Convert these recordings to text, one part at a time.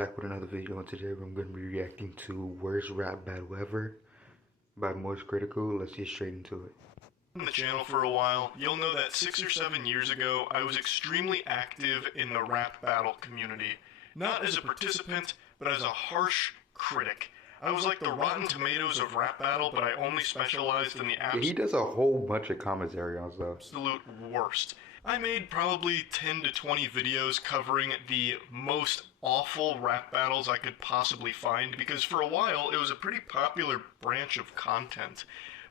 Back with another video, and today I'm going to be reacting to Worst Rap Battle Ever by Most Critical. Let's get straight into it. On the channel for a while, you'll know that 6 or 7 years ago, I was extremely active in the rap battle community. Not as a participant, but as a harsh critic. I was like the Rotten Tomatoes of rap battle, but I only specialized in the He does a whole bunch of commentary on stuff. Absolute worst. I made probably 10 to 20 videos covering the most awful rap battles I could possibly find, because for a while it was a pretty popular branch of content.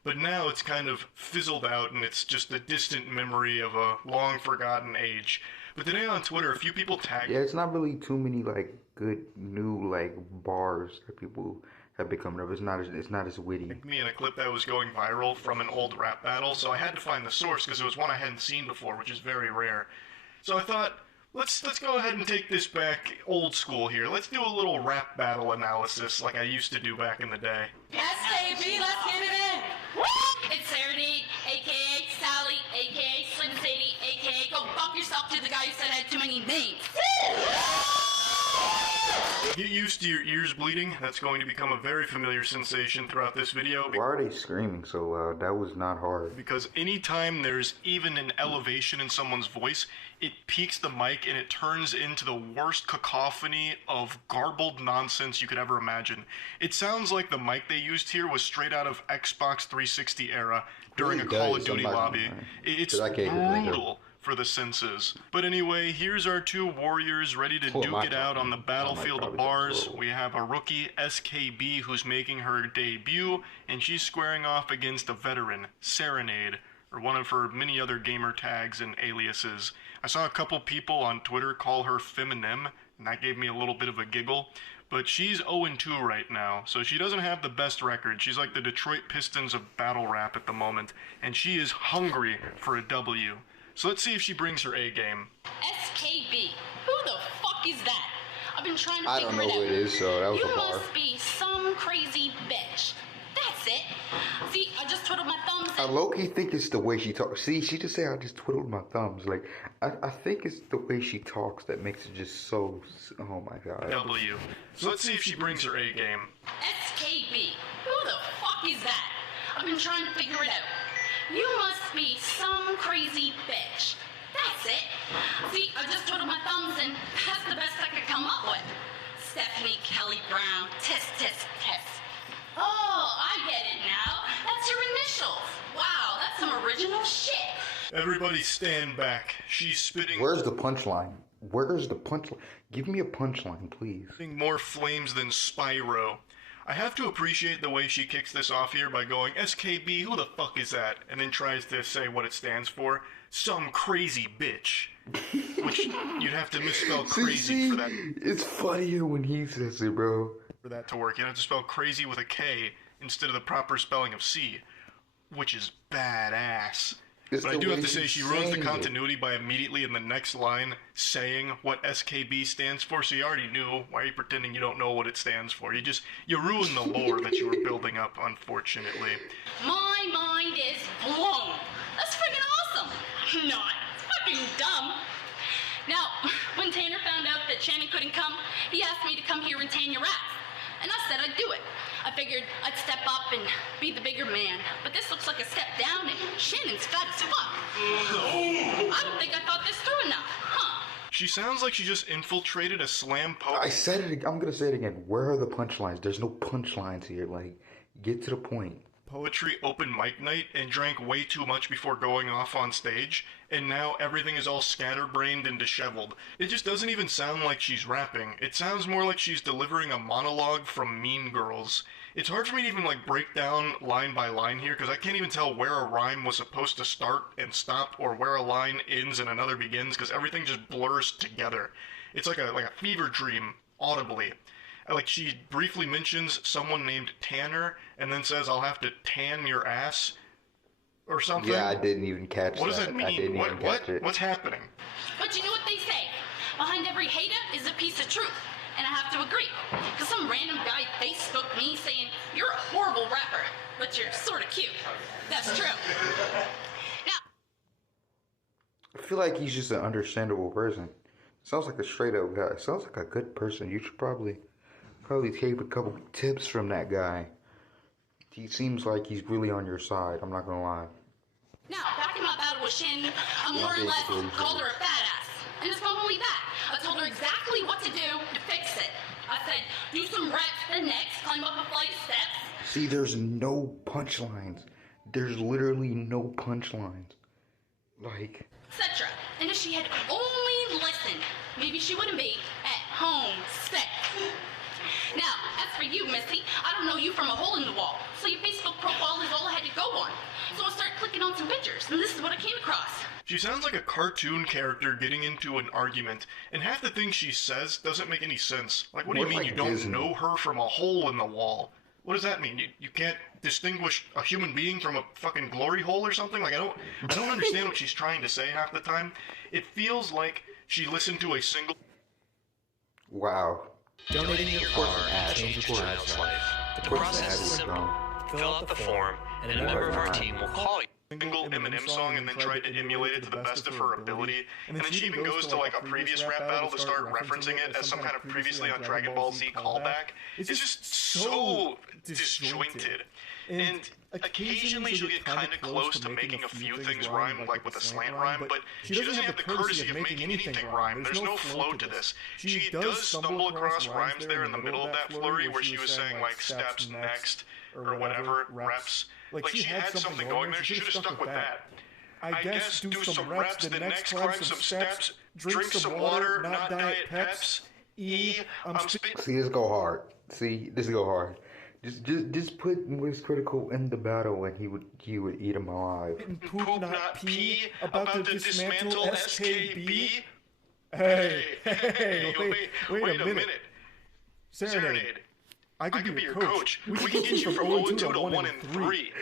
But now it's kind of fizzled out and it's just a distant memory of a long forgotten age. But today on Twitter, a few people tagged. Yeah, it's not really too many like good new like bars that people have been coming up. It's not as witty. Me in a clip that was going viral from an old rap battle, so I had to find the source because it was one I hadn't seen before, which is very rare. So I thought, let's go ahead and take this back old school here. Let's do a little rap battle analysis like I used to do back in the day. SAB, let's get it in! It's Serenade, aka Sally, aka Slim Sadie, aka go fuck yourself to the guy who said I had too many names. Get used to your ears bleeding. That's going to become a very familiar sensation throughout this video. Why are they screaming so loud? That was not hard. Because anytime there's even an elevation in someone's voice, it peaks the mic and it turns into the worst cacophony of garbled nonsense you could ever imagine. It sounds like the mic they used here was straight out of Xbox 360 era during a Call of Duty lobby. It's brutal for the senses. But anyway, here's our two warriors ready to duke it out on the battlefield of bars. We have a rookie, SKB, who's making her debut, and she's squaring off against a veteran, Serenade, or one of her many other gamer tags and aliases. I saw a couple people on Twitter call her Feminem, and that gave me a little bit of a giggle. But she's 0-2 right now, so she doesn't have the best record. She's like the Detroit Pistons of battle rap at the moment, and she is hungry for a W. So let's see if she brings her A game. SKB, who the fuck is that? I've been trying to figure it out. I don't know who it is, so that was a bar. You must be some crazy bitch. That's it. See, I just twiddled my thumbs. I low-key think it's the way she talks. See, she just said I just twiddled my thumbs. Like, I think it's the way she talks that makes it just so, oh my god. W. So let's see if she brings her A game. SKB, who the fuck is that? I've been trying to figure it out. You must be some crazy bitch. That's it. See, I just twiddled my thumbs and that's the best I could come up with. Stephanie Kelly Brown, test, test, test. Oh, I get it now. That's your initials. Wow, that's some original shit. Everybody stand back. She's spitting. Where's the punchline? Where's the punchline? Give me a punchline, please. More flames than Spyro. I have to appreciate the way she kicks this off here by going, SKB, who the fuck is that? And then tries to say what it stands for. Some crazy bitch. Which you'd have to misspell crazy for that. It's funnier when he says it, bro. For that to work, you'd have to spell crazy with a K instead of the proper spelling of C. Which is badass. But I do have to say, she ruins the continuity by immediately in the next line saying what SKB stands for, so you already knew. Why are you pretending you don't know what it stands for? You ruined the lore that you were building up, unfortunately. My mind is blown. That's freaking awesome. Not fucking dumb. Now, when Tanner found out that Shannon couldn't come, he asked me to come here and tan your ass. And I said I'd do it. I figured I'd step up and be the bigger man. But this looks like a step down and Shannon's fat as fuck. I don't think I thought this through enough, huh? She sounds like she just infiltrated a slam I said it, I'm gonna say it again. Where are the punchlines? There's no punchlines here. Like, get to the point. Poetry open mic night and drank way too much before going off on stage, and now everything is all scatterbrained and disheveled. It just doesn't even sound like she's rapping. It sounds more like she's delivering a monologue from Mean Girls. It's hard for me to even like break down line by line here because I can't even tell where a rhyme was supposed to start and stop or where a line ends and another begins because everything just blurs together. It's like a fever dream audibly. Like, she briefly mentions someone named Tanner, and then says, I'll have to tan your ass, or something. Yeah, I didn't even catch that. What does that mean? I didn't even catch it. What's happening? But you know what they say? Behind every hater is a piece of truth. And I have to agree. Because some random guy Facebooked me saying, you're a horrible rapper, but you're sort of cute. That's true. Now, I feel like he's just an understandable person. Sounds like a straight up guy. Sounds like a good person. You should probably take a couple tips from that guy. He seems like he's really on your side. I'm not gonna lie. Now, back in my battle with Shannon, I more or less called her a fat ass. And it's not only that. I told her exactly what to do to fix it. I said, do some reps for the next, climb up a flight of steps. See, there's no punchlines. There's literally no punchlines. Like, etc. And if she had only listened, maybe she wouldn't be at home sick. Now, as for you, Missy, I don't know you from a hole in the wall, so your Facebook profile is all I had to go on. So I started clicking on some pictures, and this is what I came across. She sounds like a cartoon character getting into an argument, and half the things she says doesn't make any sense. Like, what do you mean you don't know her from a hole in the wall? What does that mean? You can't distinguish a human being from a fucking glory hole or something? Like, I don't understand what she's trying to say half the time. It feels like she listened to a single... wow. Donating your car changes a child's life. The process is simple. Fill out the form, and a member of our team will call you. Single Eminem song and then tried to emulate it to the best of her ability, and then she even goes to like a previous rap battle to start referencing it as some kind of previously on Dragon Ball Z callback. It's just so disjointed. And occasionally she'll get kind of close to making a few things rhyme, like with a slant rhyme, but she doesn't have the courtesy of making anything rhyme. There's no flow to this. She does stumble across rhymes there in the middle of that flurry where she was saying like steps next or whatever, reps. Like she had something going there, she should have stuck with that. I guess do some reps, then next climb some steps, drink some water, not diet peps. I'm spit. See, this go hard. Just put Moist Critical in the battle and he would eat him alive. Poop not pee about to dismantle SKB. Hey, wait a minute. Serenade. I could be your coach. We can get you from 0-2 to 1-3.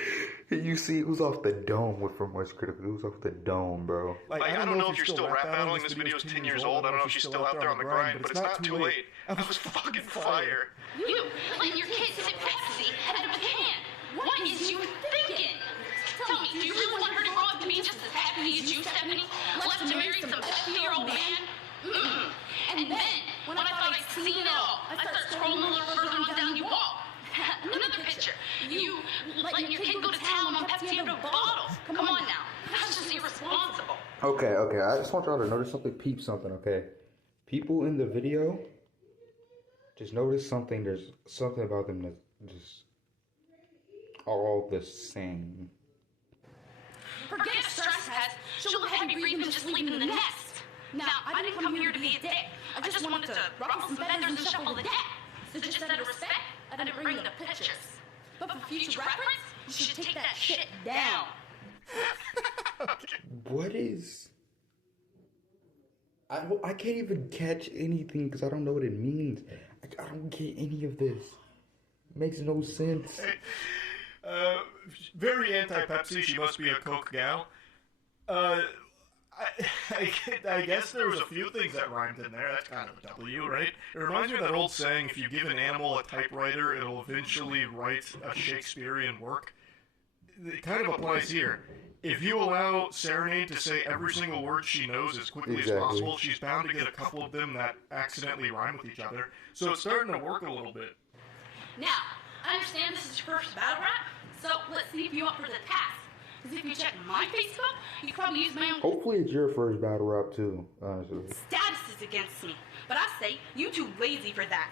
You see, it was off the dome from Moist Critical. It was off the dome, bro. Like, I don't know if you're still rap battling. This video's 10 years old. I don't know if she's still out there on the grind, but it's not too late. That was fucking fire. You letting your kids sip Pepsi out of a can. What is you thinking? Tell me, do you really want her to grow up to be just as happy as you, Stephanie? Left to marry some 50-year-old man? And then, when I thought I'd seen it all, I start scrolling a little further on down you walk. Another picture. You letting your kid go to town on Pepsi out of bottles. Come on now. That's just irresponsible. Okay. I just want y'all to notice something. Peep something, okay? People in the video, just notice something. There's something about them that's just all the same. Forget a stress test. She'll have you breathing just leaving the nest. Now, I didn't come here to be a dick. I just wanted to ruffle some feathers and shuffle the deck. So just out of respect, I didn't bring the pictures. But for future reference, you should take that shit down. What is... I can't even catch anything because I don't know what it means. I don't get any of this. It makes no sense. Very anti-Pepsi. She must be a Coke gal. I guess there was a few things that rhymed in there. That's kind of a W, right? It reminds me of that old saying, if you give an animal a typewriter, it'll eventually write a Shakespearean work. It kind of applies here. If you allow Serenade to say every single word she knows as quickly as possible, she's bound to get a couple of them that accidentally rhyme with each other. So it's starting to work a little bit. Now, I understand this is your first battle rap, so let's see if you're up for the task. Because if you check my Facebook, you probably use my own... Hopefully it's your first battle rap too, honestly. Status is against me, but I say you too lazy for that.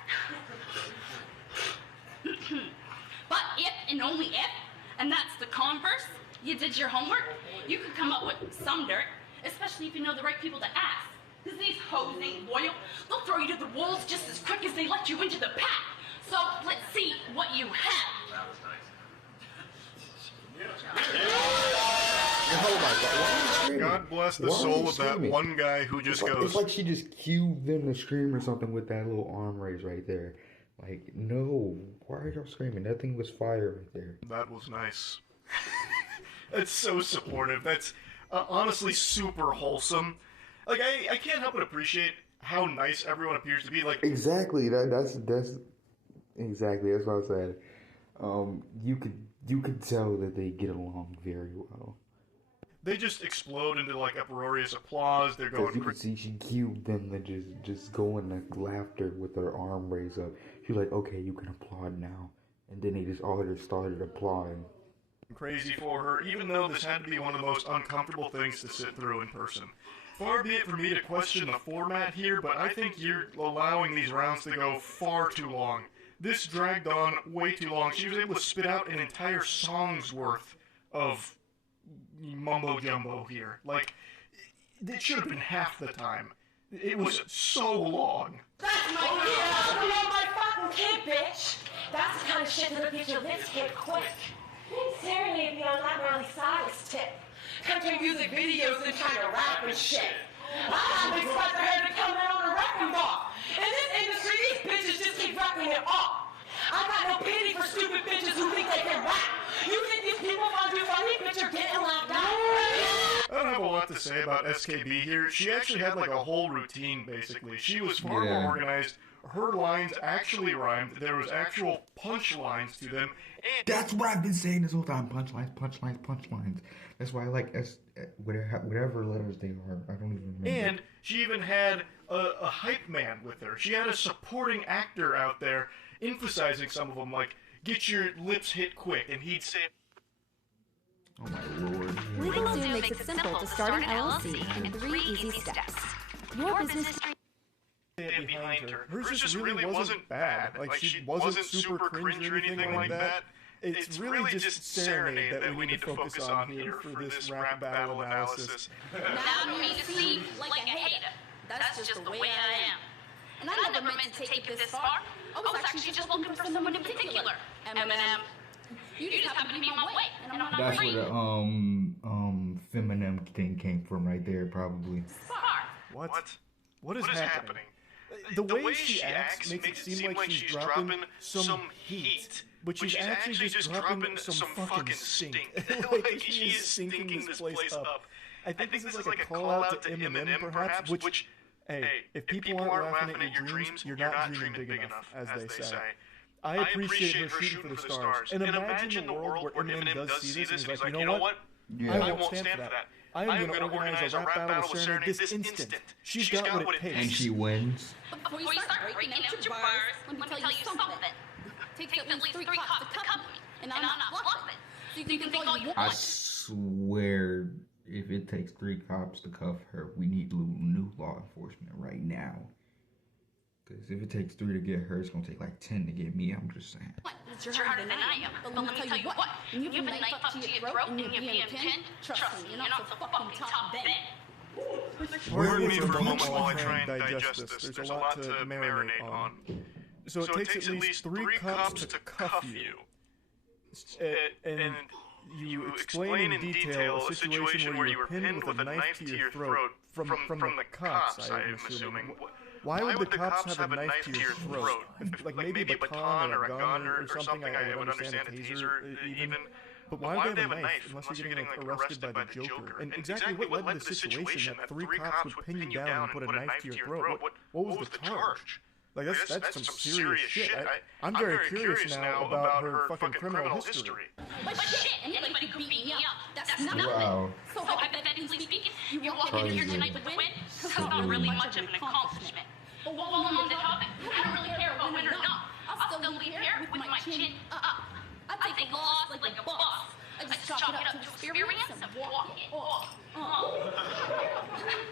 But if and only if, and that's the converse, you did your homework, you could come up with some dirt, especially if you know the right people to ask. Because these hoes ain't loyal. They'll throw you to the wolves just as quick as they let you into the pack. So let's see what you have. Oh my God! God bless the soul of that one guy who just goes... It's like she just cued them to scream or something with that little arm raise right there. Like, no. Why are y'all screaming? That thing was fire right there. That was nice. That's so supportive. That's honestly super wholesome. Like, I can't help but appreciate how nice everyone appears to be. Like, exactly. That's exactly. That's what I said. You could tell that they get along very well. they just explode into like uproarious applause. They're Because going you can see she cued them to just go in like laughter with her arm raised up. She's like, okay, you can applaud now. And then they just all just started applauding. crazy for her, even though this had to be one of the most uncomfortable things to sit through in person. Far be it for me to question the format here, but I think you're allowing these rounds to go far too long. This dragged on way too long. She was able to spit out an entire song's worth of mumbo-jumbo here. Like, it should have been half the time. It was so long. That's my kid! You know my fucking kid, bitch! That's the kind of shit that'll get your lips hit quick. Serenade me on that Miley Cyrus tip. Country music videos and trying to rap and shit. I have expect her to come in on a wrecking ball. In this industry, these bitches just keep wrecking it off. I got no pity for stupid bitches who think they can rap. You think these people find you funny, bitch, you're getting laughed out. I don't have a lot to say about SKB here. She actually had like a whole routine, basically. She was far more organized. Her lines actually rhymed. There was actual punchlines to them. And That's what I've been saying this whole time. Punchlines, punchlines, punchlines. That's why I like whatever letters they are. I don't even remember. And she even had a hype man with her. She had a supporting actor out there emphasizing some of them, like, get your lips hit quick. And he'd say, Oh my lord. LegalZoom makes it simple to start an LLC in 3 easy steps. Your business stand behind her. Hers just really wasn't bad. Like, she wasn't super cringe or anything like that. It's really just Serenade that we need to focus on here for this rap battle analysis. Now I mean to seem like a hater. That's just the way I am. And I never meant to take it this far. I was actually just looking for someone in particular. Eminem, you just happen to be my way, and I'm not That's free. where the feminine thing came from right there, probably. What? What is happening? The way she acts makes it seem like she's dropping some heat. But she's actually just dropping some fucking stink. Like, she is stinking this place up. I think this is like a call out to Eminem, perhaps, which, hey, if people aren't laughing at your dreams, you're not dreaming big enough, as they say. I appreciate her shooting for the stars. And imagine the world where Eminem does see this and he's like, you know what? I won't stand for that. I am going to organize a rap battle with Serenade this instant. She's got what it takes. And she wins. Before you start breaking out your bars, let me tell you something. Takes at least 3 cops to cover me, and I'm not bluffing. So you can think all you I want. swear, if it takes 3 cops to cuff her, we need new law enforcement right now. Because if it takes 3 to get her, it's going to take like 10 to get me. I'm just saying. It's harder than I am. But let me tell you what. When you have a knife up to your throat and you're being pinned, trust me, you're not so fucking top then. Pardon me for a moment while I try and digest this. There's a lot to marinate on. So it takes at least 3 cops to cuff you. And you explain in detail a situation where you were pinned with a knife to your throat from the cops, I am assuming. Why would the cops have a knife to your throat? Like maybe a baton or a gun or something, I would understand, a taser even. But why would they have a knife unless you're getting arrested by the Joker? And exactly what led to the situation that 3 cops would pin you down and put a knife to your throat? What was the charge? Like, that's some serious shit. I'm very curious now about her fucking criminal history. But shit, anybody could beat me up. That's nothing. Wow. So hypothetically speaking, you walk in here tonight to win. That's not really much of an accomplishment. But while I'm on the topic, I don't really care about win or not. I'll still leave here with my chin up. I take a loss like a boss. I just chalk it up to experience and walk it off.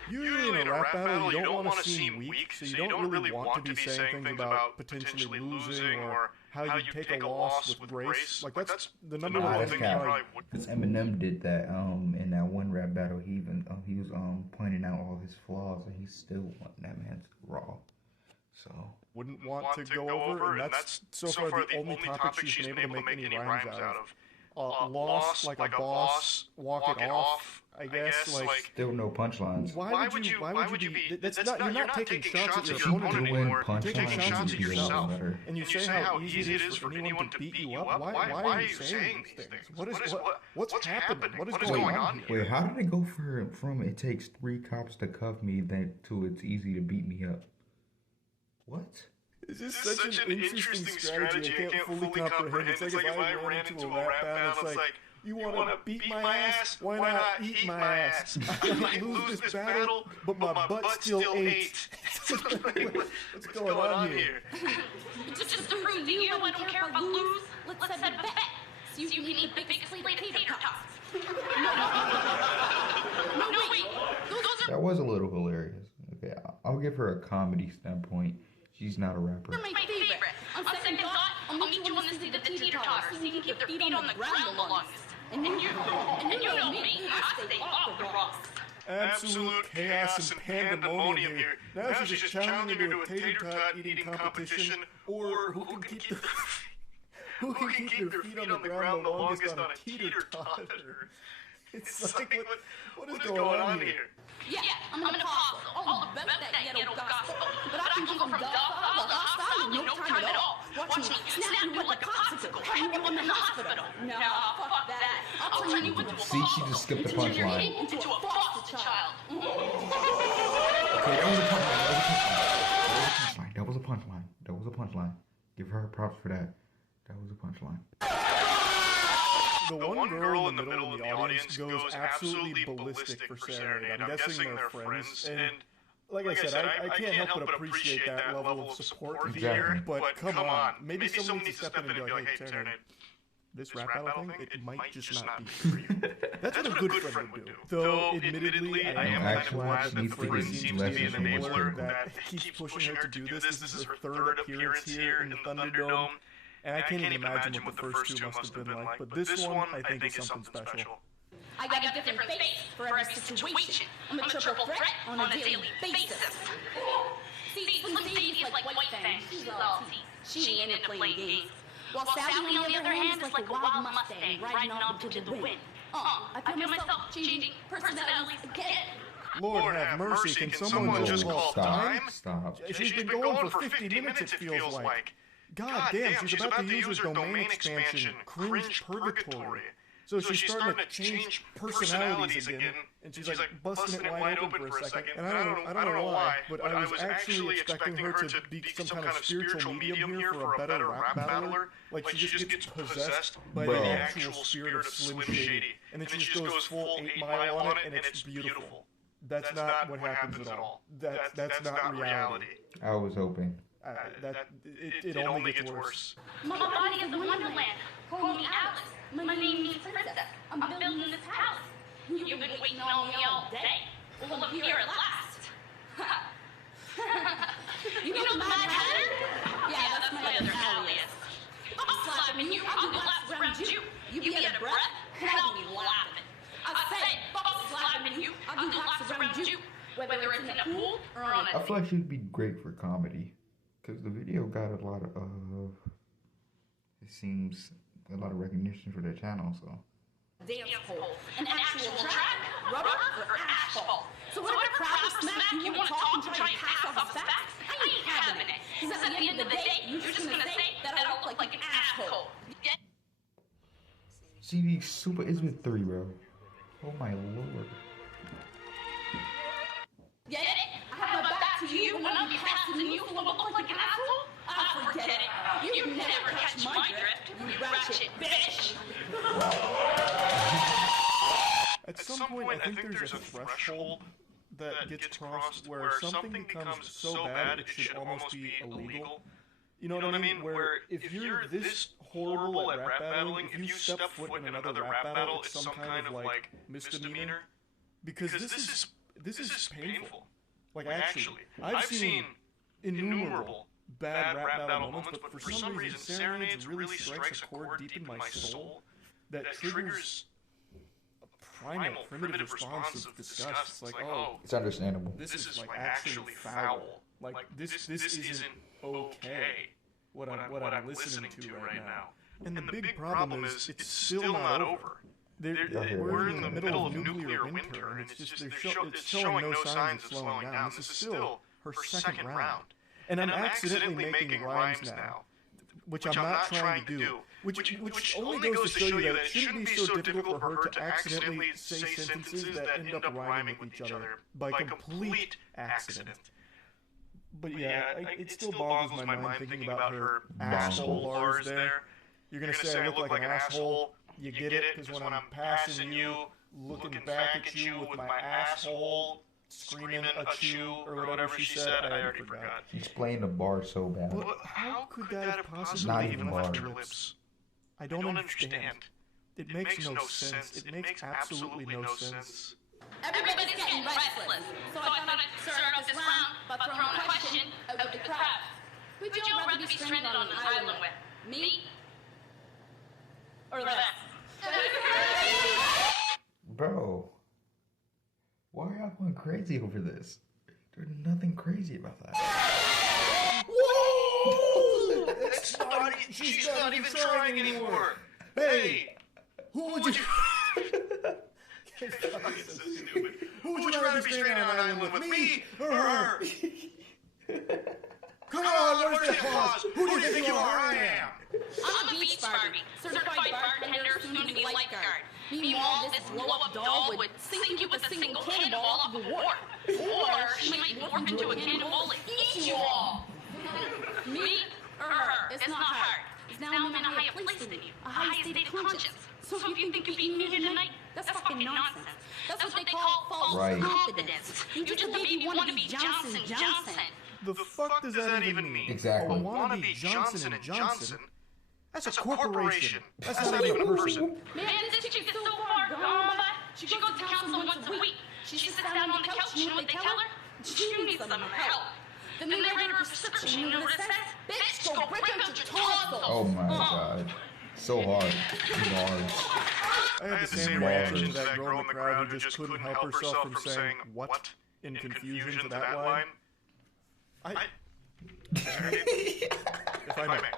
Usually in a rap battle, you don't want to seem weak, so you don't really want to be saying things about potentially losing or how you take a loss with grace. Like, that's the number one thing you probably would. Because Eminem did that in that one rap battle. He even he was pointing out all his flaws, and he still wanted that man to raw. So Wouldn't want to go over, and that's so far the only topic she's been able to make any rhymes out of. Loss like a boss, walk it off, I guess, like... still no punchlines. Why would you be... You're not taking shots at your opponent Doing anymore, you're taking punchlines shots at would be a lot yourself. better. And you say how easy it is for anyone to beat you up? Why are you saying these things? What's happening? What is going on here? Wait, how did it go from it takes 3 cops to cuff me then to it's easy to beat me up? What? This is such an interesting strategy I can't fully comprehend. It's like if I ran into a rap battle, it's like, You want to beat my ass? Why not eat my ass? I might lose this battle, but my butt still aches. What's going on here? Just to prove to you I don't care if I lose, let's set a bet. So you can eat the biggest plate of tater tots. No, wait. Those are That was a little hilarious. Okay, I'll give her a comedy standpoint. She's not a rapper. my favorite. On second thought, I'll meet you on the seat of the teeter-totters so you can keep their feet on the ground the longest. And you know me, I stay off the rocks. Absolute chaos and pandemonium here. Now she's just challenging you to a tater tot eating competition, or who can keep their feet on the ground the longest on a teeter totter. It's like, what is going on here? Yeah, I'm an apostle, all about that ghetto gospel. But I can go from docile to hostile in no time at all. Watch me snap you like a popsicle, have you in the hospital. No, fuck that. I'll turn you into a See, she just skipped the punchline. into a foster child. Okay, that was a punchline. That was a punchline. That was a punchline. Give her props for that. That was a punchline. The one girl in the middle of the audience goes absolutely ballistic for Serenade. I'm guessing they're friends, and like I said, I can't help but appreciate that level of support here, but come on, maybe someone needs to step in and be like, hey, Serenade, this rap battle thing, it might just not be for you. That's what a good friend would do. Though, admittedly, I am kind of glad that the friend seems to be an enabler that keeps pushing her to do this. This is her third appearance here in the Thunderdome. And I can't even imagine what the first two must have been like, but this one, I think, is something special. I got a different face for every situation. I'm a triple threat on a daily basis. See, Slim Sadie is like White Fang. She's all teeth. She ain't into playing games. While Sally, on the other hand, is like a wild Mustang riding off into the wind. I feel myself changing personalities again. Lord have mercy, can someone just call time? Stop. She's been going for 50 minutes, it feels like. God damn, she's about to use her domain expansion, Cringe Purgatory. So she's starting to change personalities again, and she's like busting it wide open for a second. And I don't know why, but I was actually expecting her to be some kind of spiritual medium here for a better rap battler. Like she just gets possessed by the actual spirit of Slim Shady, and then she just goes full 8 Mile on it, and it's beautiful. That's not what happens at all. That's not reality. I was hoping. It only gets worse. My body is a wonderland. Call me Alice. My name means princess. I'm building this house. You've been waiting on me all day. Well, I'm here at last. You know the Mad Hatter? Yeah, that's my other alias. I'm slapping you. I'll do laps around you. You be out of breath, and I'll be laughing. I said, fuck slapping you. I'll do laps around you. Whether it's in a pool or on a... I feel like she'd be great for comedy. Because the video got a lot of, it seems, a lot of recognition for their channel, so. Dance pole, an actual track, rubber, or asphalt. So whatever crap or smack you want to talk and try and pass off as facts, I ain't having it. Because at the end of the day, you're just going to say that I look like an asshole. CD Super is with 3, bro. Oh my lord. Get it? I have my back to you and I'll be passing you for what look like an asshole? Ah, forget it. You never catch my drift, you ratchet bitch. At some point, I think there's a threshold that gets crossed where something becomes so bad it should almost be illegal. You know what I mean? Where if you're this horrible at rap battling, if you step foot in another rap battle, it's some kind of like misdemeanor. Because this is painful. Like actually, I've seen innumerable bad rap battle moments, but for some reason, Serenades really strikes a chord deep in my soul that triggers a primal, primitive response of disgust. It's like, oh, it's understandable. This is like actually foul. Like this isn't okay. What I'm listening to right now. And the big problem is it's still not over. We're in the middle of nuclear winter, and it's showing no signs of slowing down. This is still her second round. And I'm accidentally making rhymes now, which I'm not trying to do. Which only goes to show you that it shouldn't be so difficult for her to accidentally say sentences that end up rhyming with each other by complete accident. But yeah, it still boggles my mind thinking about her asshole Lars there. You're gonna say I look like an asshole? You get it? Because when I'm passing you, looking back at you with my asshole screaming achoo or whatever she said, I already forgot. She's playing the bar so bad. But how could that have possibly Not even even left her bar. lips? I don't understand. It makes no sense. It makes absolutely no sense. Everybody's getting restless. So I thought I'd start off this round by throwing a question out to the crowd. Who'd you all rather be stranded on an island with? Me? Or that? Bro, why are y'all going crazy over this? There's nothing crazy about that. Whoa! She's not even trying anymore. Hey, who would you... Who would you rather be stranded on an island with, me or her? Come on, where's the applause? Who do you think you are? I am. I'm a beach Barbie, certified bartender, soon to be lifeguard. Meanwhile, this blow-up doll would sink you with a single cannonball off the wharf. Or she might morph into a cannonball and eat you all. Me or her? It's not hard. It's now I'm in a higher place than you, a higher state of conscience. So if you think you're beating me here tonight, that's fucking nonsense. That's what they call false confidence. You just maybe want to be Johnson. The fuck does that even mean? Exactly. A wannabe Johnson & Johnson? That's a corporation. That's not even a person. Man, this chick is so far gone by. She goes to counseling once a week. She sits down on the couch, you know what they tell her? She needs some help. Then they write her a prescription, you know what it says? Bitch, go break out your tonsils. Oh my god. So hard. Hard. I had the same reaction to that girl in the crowd who just couldn't help herself from saying what in confusion to that line. If I may.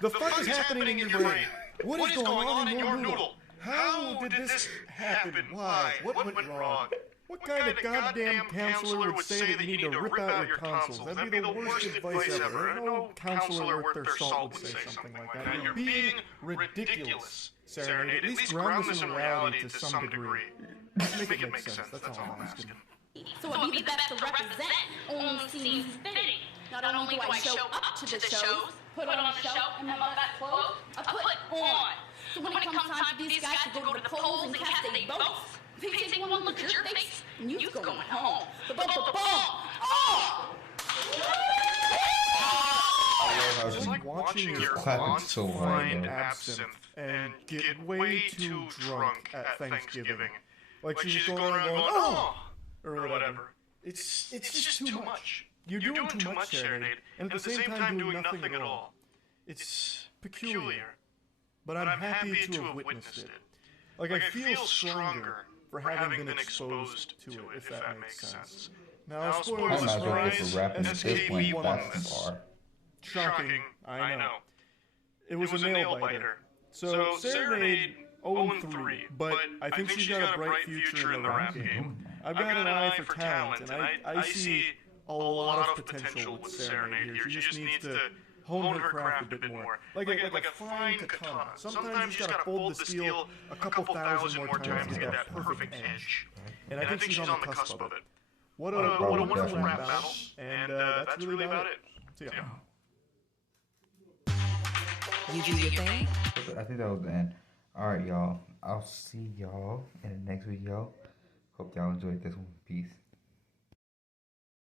The fuck is happening in your brain? What is going on in your noodle? How did this happen? Why? What went wrong? What kind of goddamn counselor would say that you need to rip out your tonsils? That'd be the worst advice ever. No counselor worth their salt would say something like that. You're being ridiculous, Serenade. At least ground this in reality to some degree. Make it make sense. That's all I'm asking. So it'd be best to represent only seems fitting. Not only do I show up to the shows, put on a show, and have my best clothes, I put on. So when it comes time for these guys to go to the polls and cast their votes, they take one look at your face, and you's going home. Oh! It's like watching your aunt find absinthe and get way too drunk at Thanksgiving. Like she's going, oh! Or whatever. It's just too much. You're doing too much, Serenade, and at the same time doing nothing at all. It's peculiar. But I'm happy to have witnessed it. Like I feel stronger for having been exposed to it, if that makes sense. Now, spoiler surprise, SKP won this. Shocking, I know. It was a nail-biter. So, Serenade 0-3, but I think she's got a bright future in the rap game. I've got an eye for talent, and I see a lot of potential with Serenade here. She just needs to hone her craft a bit more. Like a fine katana. Sometimes you just gotta fold the steel a couple thousand more times to get that perfect edge. And I think she's on the cusp of it. What a wonderful rap battle, and that's really about it. See ya. You do your thing? I think that was the end. Alright, y'all. I'll see y'all in the next video. Hope y'all enjoyed this one. Peace.